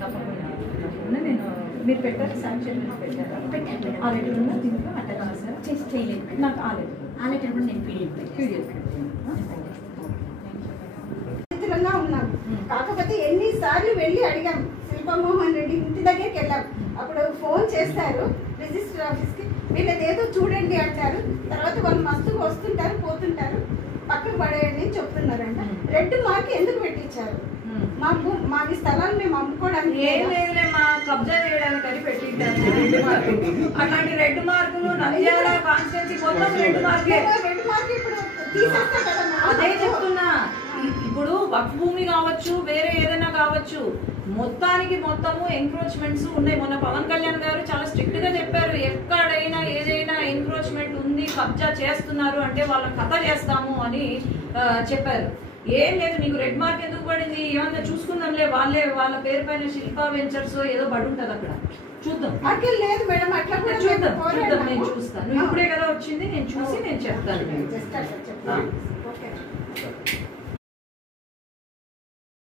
తప్పకుండా నేను మీరు పెట్టారు శాంక్షన్ పెట్టారా ఆల్రెడీ ఉన్న దీంట్లో అట్లా సార్ చేయలేదు నాకు ఆల్రెడీ కూడా నేను పీడిఎఫ్ ఉన్నాం. కాకపోతే ఎన్నిసార్లు వెళ్ళి అడిగాం, శిల్పమోహన్ రెడ్డి ఇంటి దగ్గరికి వెళ్ళాం. అప్పుడు ఫోన్ చేస్తారు రిజిస్టర్ ఆఫీస్ కి, వీళ్ళదేదో చూడండి అంటారు. తర్వాత వాళ్ళు మస్తుగా వస్తుంటారు పోతుంటారు, పక్కకు పడేయండి అని చెప్తున్నారంట. రెడ్ మార్క్ ఎందుకు పెట్టించారు? మా స్థలాలు మేము అమ్ముకోవడానికి ఏం లేదులే, మా కబ్జా చేయడానికి అని పెట్టింటారు. అట్లాంటి రెడ్ మార్కులు నంద్యాల కాన్స్టిట్యున్సీ మొత్తం రెడ్ మార్కే. రెడ్ మార్క్ ఇప్పుడు తీసేస్తా కదా. అదే చెప్తున్నా, ఇప్పుడు వక్ఫ్ భూమి కావచ్చు, వేరే ఏదైనా కావచ్చు, మొత్తము ఎంక్రోచ్మెంట్స్ ఉన్నాయి. మొన్న పవన్ కళ్యాణ్ గారు చాలా స్ట్రిక్ట్ గా చెప్పారు, ఎక్కడైనా ఏదైనా ఎంక్రోచ్మెంట్ ఉంది, కబ్జా చేస్తున్నారు అంటే వాళ్ళ కథ చేస్తాము అని చెప్పారు. ఏం లేదు, నీకు రెడ్ మార్క్ ఎందుకు పడింది, ఏమన్నా చూసుకుందాంలే, వాళ్ళ పేరు పైన శిల్పా వెంచర్స్ ఏదో పడి ఉంటది, అక్కడ చూద్దాం. లేదు మేడం, అట్లా కూడా చూద్దాం, నేను చూస్తాను. నువ్వు ఇప్పుడే కదా వచ్చింది, నేను చూసి నేను చెప్తాను.